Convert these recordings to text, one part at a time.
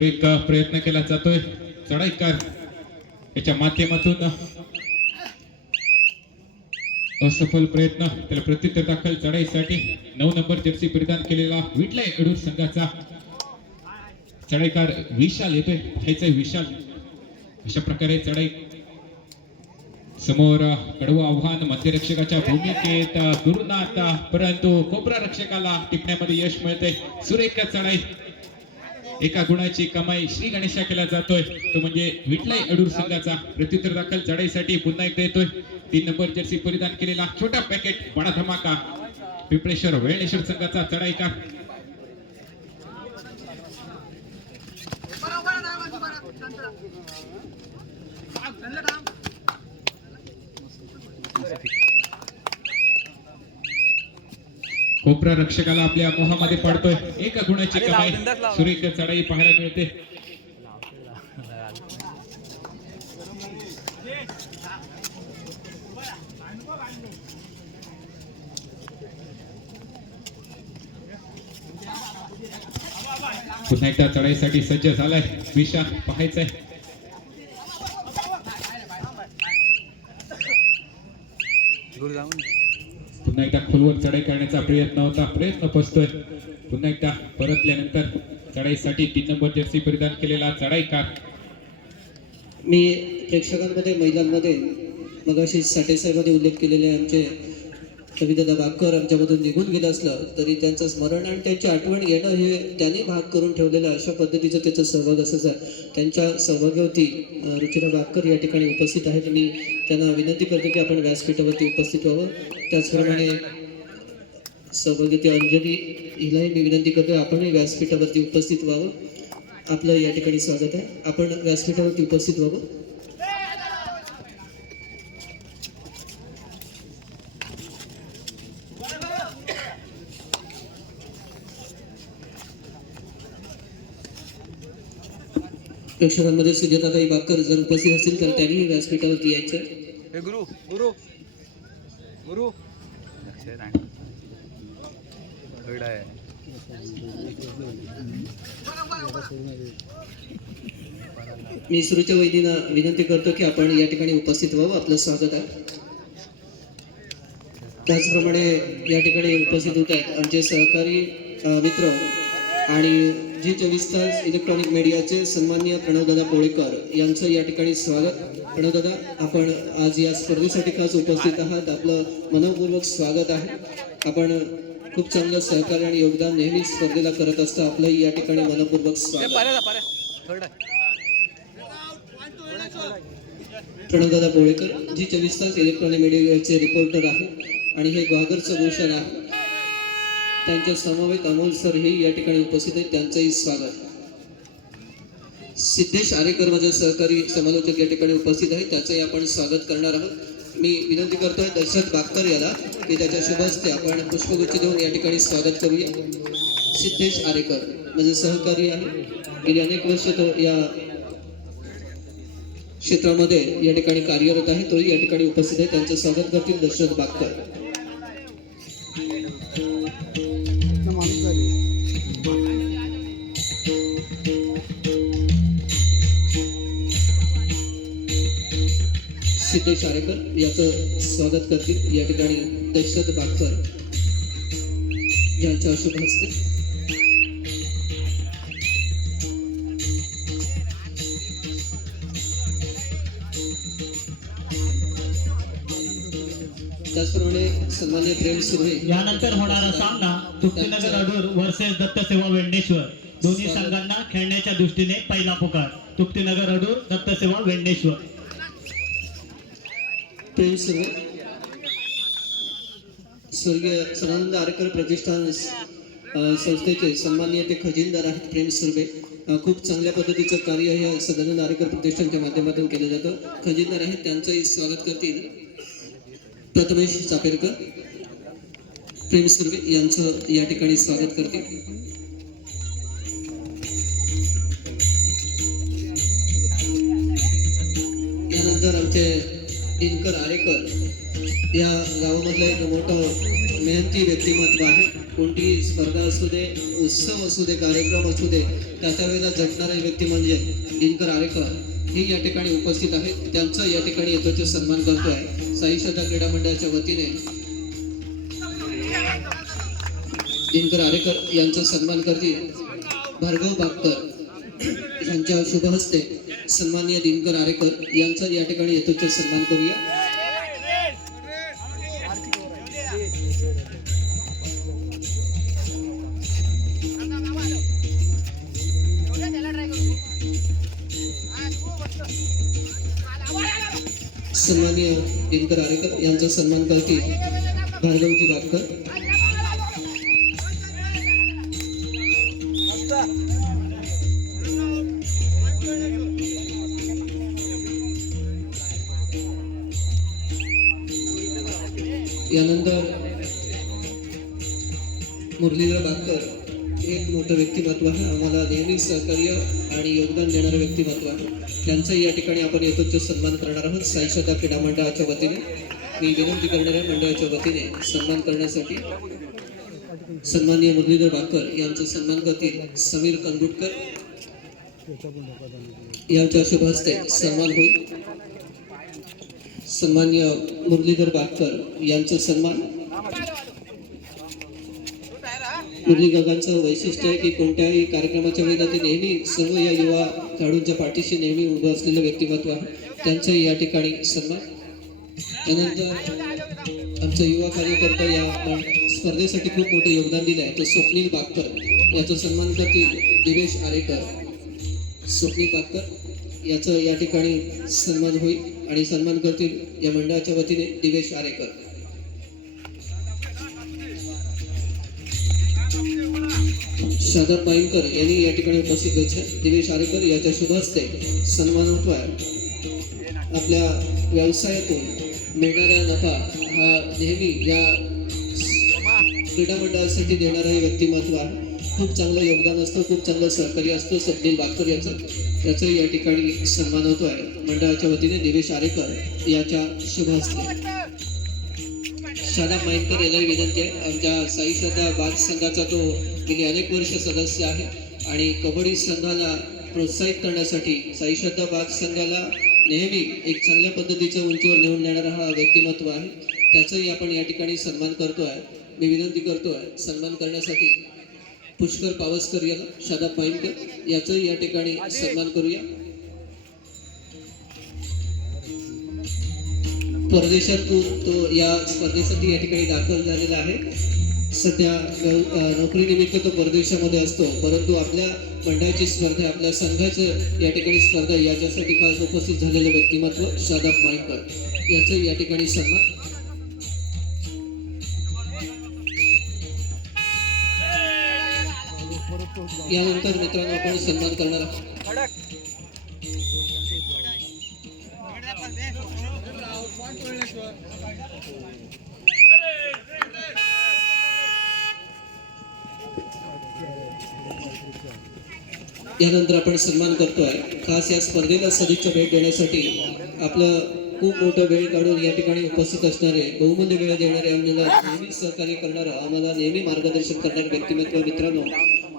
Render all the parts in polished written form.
एक प्रयत्न केला जातोय चढाईकार याच्या माध्यमातून असफल प्रयत्न त्याला प्रत्युत्तर दाखल चढाईसाठी 9 नंबर जर्सी परिधान केलेला विटलाय अडूर संघाचा चढाईकार विशाल येतोय ह्याचा विशाल अशा प्रकारे चढाई समोर कडवं आव्हान मध्यरक्षकाच्या भूमिकेत गुरुनाथ परंतु कोपरा रक्षकाला टिपण्यामध्ये यश मिळते सुरेख चढाई एका गुणाची कमाई श्री गणेशा केला जातोय तो म्हणजे विटलाई अडूर संघाचा प्रत्युत्तर दाखल चढाईसाठी पुन्हा एकदा येतोय 3 नंबर जर्सी परिधान केलेला छोटा पॅकेट बडा धमाका पिंपळेश्वर वेळेश्वर संघाचा चढाईकार कोपरा रक्षकाला आपल्या मोहामध्ये पाडतोय एका गुणाची कमाई सुरेख चढाई पाहायला मिळते पुन्हा एकदा चढाईसाठी सज्ज झालाय विशाल पाहायचंय पुन्हा एकदा खोलवर चढाई करण्याचा प्रयत्न होता प्रयत्न फसतोय पुन्हा एकदा परतल्यानंतर चढाईसाठी 3 नंबर जर्सी परिधान केलेला चढाईकार मी प्रेक्षकांमध्ये महिलांमध्ये मगाशी साठेसाहेबांनी उल्लेख केलेले आमचे कविदादा बाकर आमच्यामधून निघून गेलं असलं तरी त्यांचं स्मरण आणि त्यांची आठवण येणं हे त्यांनी भाग करून ठेवलेलं अशा पद्धतीचं त्याचा सहभाग असंच आहे त्यांच्या सहभागावरती रुचिरा बाकर या ठिकाणी उपस्थित आहेत मी त्यांना विनंती करतो की आपण व्यासपीठावरती उपस्थित व्हावं त्याचप्रमाणे सहभागी अंजली हिलाही मी विनंती करतो आपणही व्यासपीठावरती उपस्थित व्हावं आपलं या ठिकाणी स्वागत आहे आपण व्यासपीठावरती उपस्थित व्हावं प्रेक्षकांमध्ये सुजाताताई बाकर जर उपस्थित असतील तर त्यांनीही व्यासपीठावरती यायचं गुरु गुरु गुरु मी सुरुच्या वैदींना विनंती करतो की आपण या ठिकाणी उपस्थित व्हावं आपलं स्वागत आहे त्याचप्रमाणे या ठिकाणी उपस्थित होत आहेत आमचे सहकारी मित्र आणि जी24 तास इलेक्ट्रॉनिक मीडियाचे सन्माननीय प्रणवदादा पोळेकर यांचं या ठिकाणी स्वागत प्रणवदादा आपण आज या स्पर्धेसाठी खास उपस्थित आहात आपलं मनपूर्वक स्वागत आहे आपण खूप चांगलं सहकार्य आणि योगदान नेहमीच स्पर्धेला करत असता आपलंही या ठिकाणी मनपूर्वक स्वागत प्रणवदादा पोळेकर जी24 तास इलेक्ट्रॉनिक मीडियाचे रिपोर्टर आहे आणि हे ग्वागरचं भूषण आहे त्यांच्या समवेत अमोल सर हे या ठिकाणी उपस्थित आहेत त्यांचंही स्वागत सिद्धेश आरेकर माझे सहकारी समालोचक या ठिकाणी उपस्थित आहेत त्याचंही आपण स्वागत करणार आहोत मी विनंती करतोय दशरथ बागकर याला की त्याच्या शुभ हस्ते आपण पुष्पगुच्छ देऊन या ठिकाणी स्वागत करूया सिद्धेश आरेकर माझे सहकारी आहे गेली अनेक वर्ष तो या क्षेत्रामध्ये या ठिकाणी कार्यरत आहे तोही या ठिकाणी उपस्थित आहे त्यांचं स्वागत करतील दशरथ बागकर सिद्धेश आरेकर याचं स्वागत करतील या ठिकाणी दशरथ बागकर यांच्या शुभ हस्ते त्याचप्रमाणे सन्माननीय प्रेम सुर्वे यानंतर होणारा सामना तुक्तीनगर अडूर वर्सेस दत्तसेवा वेंडेश्वर दोन्ही संघांना खेळण्याच्या दृष्टीने पहिला पुकार तुक्तीनगर अडूर दत्तसेवा वेंडेश्वर प्रेम सुर्वे स्वर्गीय सदानंद आरेकर प्रतिष्ठान संस्थेचे सन्माननीय ते खजिनदार आहेत प्रेम सुर्वे खूप चांगल्या पद्धतीचं कार्य हे सदानंद आरेकर प्रतिष्ठानच्या माध्यमातून केलं जातं खजिनदार आहेत त्यांचंही स्वागत करतील प्रथमेश चापेरकर प्रेम सुर्वे यांचं या ठिकाणी स्वागत करतील यानंतर आमचे दिनकर आरेकर या गावामधलं एक मोठं मेहनती व्यक्तिमत्व आहे कोणतीही स्पर्धा असू दे, उत्सव असू दे, कार्यक्रम असू दे, त्या वेळेला झटणारे व्यक्ती म्हणजे दिनकर आरेकर हे या ठिकाणी उपस्थित आहेत. त्यांचा या ठिकाणी यथोचित सन्मान करतोय साई श्रद्धा क्रीडा मंडळाच्या वतीने. दिनकर आरेकर यांचा सन्मान करतील भार्गव बापकर यांच्या शुभ हस्ते. सन्माननीय दिनकर आरेकर यांचा या ठिकाणी यथोचित सन्मान करूया. सन्माननीय दिनकर आरेकर यांचा सन्मान करतील भार्गवजी बापकर. यानंतर मुरलीधर बापकर हे एक मोठं व्यक्तिमत्व आहे. आम्हाला नेहमी सहकार्य आणि योगदान देणारं व्यक्तिमत्व आहे. त्यांचाही या ठिकाणी आपण यथोचित सन्मान करणार आहोत साई श्रद्धा क्रीडा मंडळाच्या वतीने. मी विनंती करणार आहे मंडळाच्या वतीने सन्मान करण्यासाठी. सन्माननीय मुरलीधर बापकर यांचा सन्मान करतील समीर कंदुटकर यांच्या शुभ हस्ते सन्मान होईल. सन्माननीय मुरलीधर बापकर यांचा सन्मान. मुरली गगांचं वैशिष्ट्य आहे की कोणत्याही कार्यक्रमाच्या वेळेला ते नेहमी सर्व या युवा खेळाडूंच्या पाठीशी नेहमी उभं असलेलं व्यक्तिमत्व आहे. त्यांचंही या ठिकाणी सन्मान. त्यानंतर आमचा युवा कार्यकर्ता या स्पर्धेसाठी खूप मोठं योगदान दिलं आहे तो स्वप्नील बापकर याचा सन्मान करतील दिवेश आरेकर. स्वप्नील बापकर याचं या ठिकाणी सन्मान होईल आणि सन्मान करतील या मंडळाच्या वतीने दिवेश आरेकर. शादाब माईनकर यांनी या ठिकाणी उपस्थित व्हायचे. दिवेश आरेकर याच्या शुभ हस्ते सन्मान होतो आहे. आपल्या व्यवसायातून मिळणारा नफा हा नेहमी या क्रीडा मंडळासाठी देणारं हे व्यक्तिमत्व आहे. खूप चांगलं योगदान असतं, खूप चांगलं सहकार्य असतं स्वप्नील बापकर याचं या ठिकाणी सन्मान होतो आहे मंडळाच्या वतीने दिवेश आरेकर याच्या शुभ हस्ते. शादाब माईनकर यालाही विनंती आहे. आमच्या साई श्रद्धा बाल संघाचा तो गेली अनेक वर्ष सदस्य आहे आणि कबड्डी संघाला प्रोत्साहित करण्यासाठी साई श्रद्धा बाल संघाला नेहमी एक चांगल्या पद्धतीच्या उंचीवर नेऊन नेणारा हा व्यक्तिमत्व आहे. त्याचाही आपण या ठिकाणी सन्मान करतो आहे. मी विनंती करतो आहे सन्मान करण्यासाठी पुष्कर पावसकर याला, शादाब माईनकर याचाही या ठिकाणी सन्मान करूया. परदेशातून तो या स्पर्धेसाठी या ठिकाणी दाखल झालेला आहे. सध्या नोकरीनिमित्त तो परदेशामध्ये असतो, परंतु आपल्या मंडळाची स्पर्धा, आपल्या संघाचं या ठिकाणी स्पर्धा याच्यासाठी खास उपस्थित झालेलं व्यक्तिमत्व शादाब माईनकर याचं या ठिकाणी सन्मान. यानंतर मित्रांनो आपण सन्मान करणार आहोत यानंतर आपण सन्मान करतोय खास या स्पर्धेला सदिच्छा भेट देण्यासाठी आपलं खूप मोठं वेळ काढून या ठिकाणी उपस्थित असणारे, बहुमूल्य वेळ देणारे, आम्हाला नेहमी सहकार्य करणारं, आम्हाला नेहमी मार्गदर्शन करणारे व्यक्तिमत्व मित्रांनो,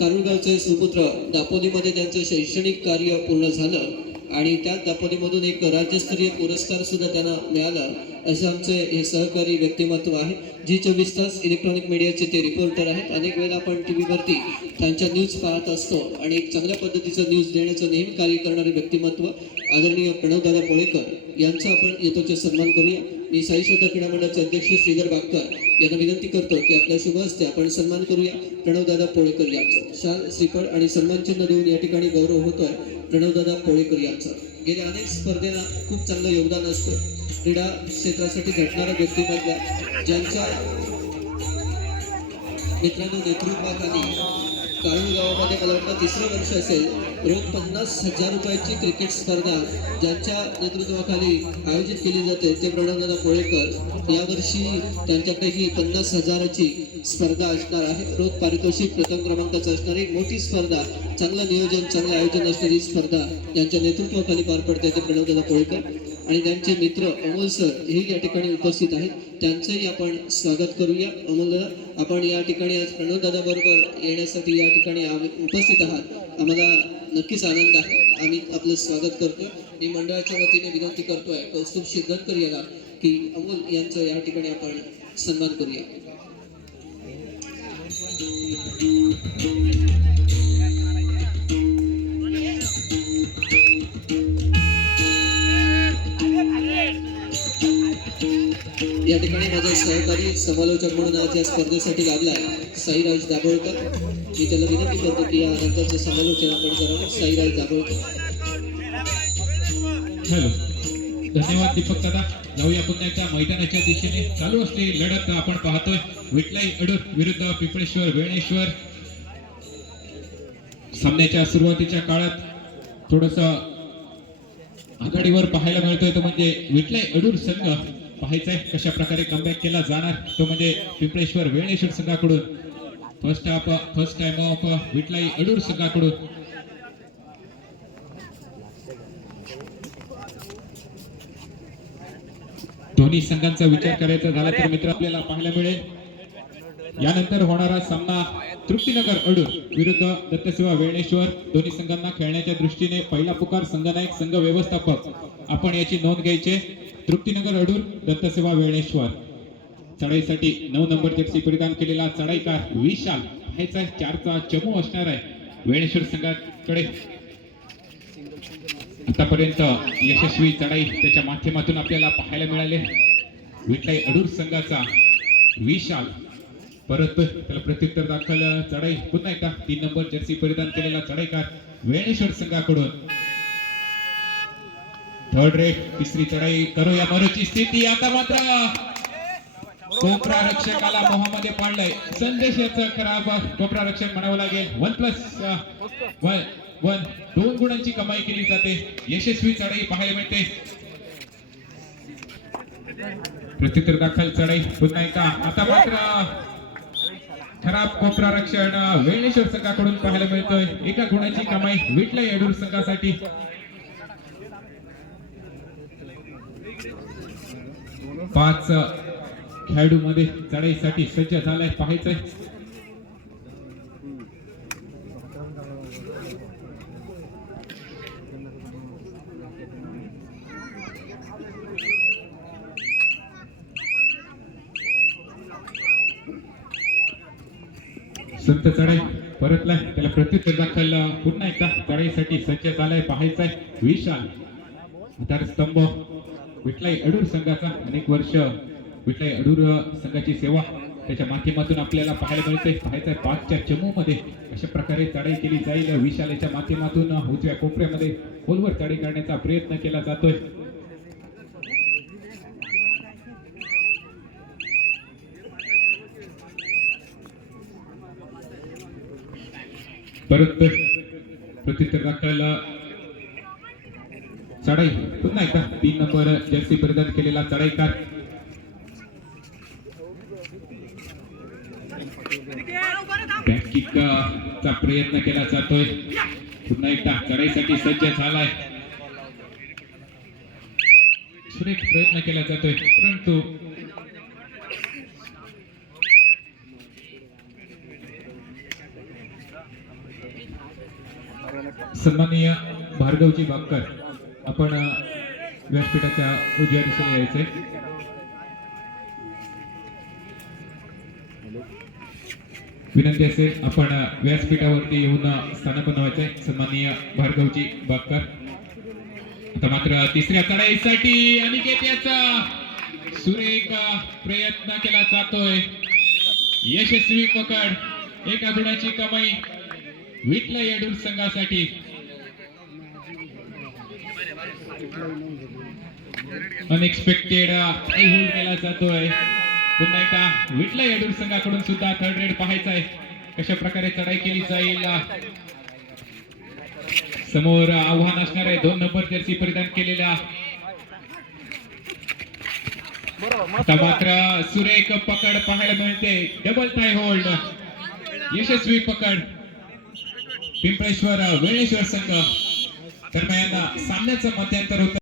कारुळगावचे सुपुत्र. दापोलीमध्ये त्यांचं शैक्षणिक कार्य पूर्ण झालं आणि त्याच दापोलीमधून एक राज्यस्तरीय पुरस्कार सुद्धा त्यांना मिळाला. असं आमचे हे सहकारी व्यक्तिमत्व आहे. जी24 तास इलेक्ट्रॉनिक मीडियाचे ते रिपोर्टर आहेत. अनेक वेळेला आपण टी व्हीवरती त्यांच्या न्यूज पाहत असतो आणि एक चांगल्या पद्धतीचं न्यूज देण्याचं नेहमी कार्य करणारे व्यक्तिमत्व आदरणीय प्रणवदादा पोळेकर यांचा आपण यथोचित सन्मान करूया. मी साई श्रद्धा क्रीडा मंडळाचे अध्यक्ष श्रीधर बापकर यांना विनंती करतो की आपल्या शुभ हस्ते आपण सन्मान करूया प्रणवदादा पोळेकर यांचं. शाल, श्रीफळ आणि सन्मानचिन्ह देऊन या ठिकाणी गौरव होतोय प्रणवदादा पोळेकर यांचा. गेल्या अनेक स्पर्धेला खूप चांगलं योगदान असतं. क्रीडा क्षेत्रासाठी झटणारा व्यक्तिमत्व ज्यांच्या मित्रांनो नेतृत्वाखाली काळू गावामध्ये मला वाटतं तिसरं वर्ष असेल रोज 50,000 रुपयाची क्रिकेट स्पर्धा ज्यांच्या नेतृत्वाखाली आयोजित केली जाते ते प्रणवदादा पोळेकर. यावर्षी त्यांच्याकडे ही 50,000ची स्पर्धा असणार आहे. रोज पारितोषिक प्रथम क्रमांकाचं असणारी एक मोठी स्पर्धा, चांगलं नियोजन, चांगलं आयोजन असणारी स्पर्धा ज्यांच्या नेतृत्वाखाली पार पडते ते प्रणवदादा पोळेकर. आणि त्यांचे मित्र अमोल सर हे या ठिकाणी उपस्थित आहेत. त्यांचंही आपण स्वागत करूया. अमोल दादा, आपण या ठिकाणी आज प्रणव दादा बरोबर येण्यासाठी या ठिकाणी उपस्थित आहात. आम्हाला नक्कीच आनंद आहे. आम्ही आपलं स्वागत करतोय. मी मंडळाच्या वतीने विनंती करतोय कौस्तुभ शिरदनकर याला की अमोल यांचं या ठिकाणी आपण सन्मान करूया. या ठिकाणी माझा सहकारी समालोचक म्हणून आज या स्पर्धेसाठी लाभला आहे साईराज दाभोळकर. मी त्याला विनंती करतो की या नंतरचं समालोचन आपण करावं. साईराज दाभोळकर. हॅलो, धन्यवाद दीपक दादा. जाऊया पुन्हा एकदा मैदानाच्या दिशेने. चालू असलेली लढत आपण पाहतोय. विठलाई अडूर विरुद्ध पिंपळेश्वर वेळेश्वर. सामन्याच्या सुरुवातीच्या काळात थोडस आघाडीवर पाहायला मिळतोय तो म्हणजे विठलाई अडूर संघ. पाहायचंय कशा प्रकारे कमबॅक केला जाणार तो म्हणजे पिंपळेश्वर वेळेश्वर संघाकडून. फर्स्ट टाइम ऑफ विठलाई अडूर संघाकडून. दोन्ही संघांचा विचार करायचा झाला तर मित्र आपल्याला पाहायला मिळेल यानंतर होणारा सामना तृप्तीनगर अडूर विरुद्ध दत्तसेवा वेळेश्वर. दोन्ही संघांना खेळण्याच्या दृष्टीने पहिला पुकार संघनायक संघ व्यवस्थापक आपण याची नोंद घ्यायची. तृप्तीनगर अडूर दत्तसेवा वेळेश्वर. चढाईसाठी 9 नंबर जर्सी परिधान केलेला चढाईकार विशाल पाहायचा 4चा चमू असणार आहे वेळेश्वर संघाकडे. आतापर्यंत यशस्वी चढाई त्याच्या माध्यमातून आपल्याला पाहायला मिळाले. विठलाई अडूर संघाचा विशाल परत त्याला प्रत्युत्तर दाखल. चढाई पुन्हा एकदा 3 नंबर जर्सी परिधान केलेला चढाईकार वेळेश्वर संघाकडून. थर्ड रेट तिसरी चढाई करो या मरोची स्थिती. आता मात्र कोपरा रक्षकाला मोहामध्ये पाडलंय. संदेश याचा खराब. कोपरा रक्षक म्हणावं लागेल. 1+1 2 गुणांची कमाई केली जाते. यशस्वी चढाई पाहायला मिळते. प्रत्युत्तर दाखल चढाई पुन्हा एकदा. आता मात्र खराब कोपरा रक्षण वेळेश्वर संघाकडून पाहायला मिळतोय. 1 गुणाची कमाई विठलाई अडूर संघासाठी. 5 खेळाडू मध्ये चढाईसाठी सज्ज झालाय पाहायचंय. संत चढाई परतलाय त्याला प्रत्युत्तर दाखल. पुन्हा एकदा चढाईसाठी सज्ज झालाय पाहायचाय विशाल. आधारस्तंभ विठलाई अडूर संघाचा. अनेक वर्ष विठलाई अडूर संघाची सेवा त्याच्या माध्यमातून आपल्याला पाहायला मिळते. पाहायचंय 5च्या चमू मध्ये अशा प्रकारे चढाई केली जाईल. विशाल याच्या माध्यमातून उजव्या कोपऱ्यामध्ये खोलवर चढाई करण्याचा प्रयत्न केला जातोय. परत प्रत्युत्तर दाखल चढाई पुन्हा एकदा 3 नंबर जर्सी परिधान केलेला चढाईकार. बॅककिक चा प्रयत्न केला जातोय. पुन्हा एकदा चढाईसाठी सज्ज झालाय. सुरेख प्रयत्न केला जातोय परंतु सन्माननीय भार्गवजी बापकर आपण व्यासपीठाच्या उजव्या दिशेने यायचंय. विनंती असेल आपण व्यासपीठावरती येऊन स्थान बनवायचंय. सन्माननीय भार्गवजी बापकर. आता मात्र तिसऱ्या चढाईसाठी अनिकेत याचा सुरेख प्रयत्न केला जातोय. यशस्वी पकड. 1 गुणाची कमाई विठलाई अडूर संघासाठी. अनएक्सपेक्टेड होल्ड केला जातोय. पुन्हा एकदा विठलाई अडूर संघाकडून सुद्धा थर्ड रेड पाहायचा आहे कशा प्रकारे चढाई केली जाईल. समोर आव्हान असणार आहे 2 नंबर जर्सी परिधान केलेल्या. आता मात्र सुरेख पकड पाहायला मिळते. डबल थाय होल्ड. यशस्वी पकड पिंपळेश्वर वेळेश्वर संघ दरम्यान सामन्याचं मध्यांतर होतं.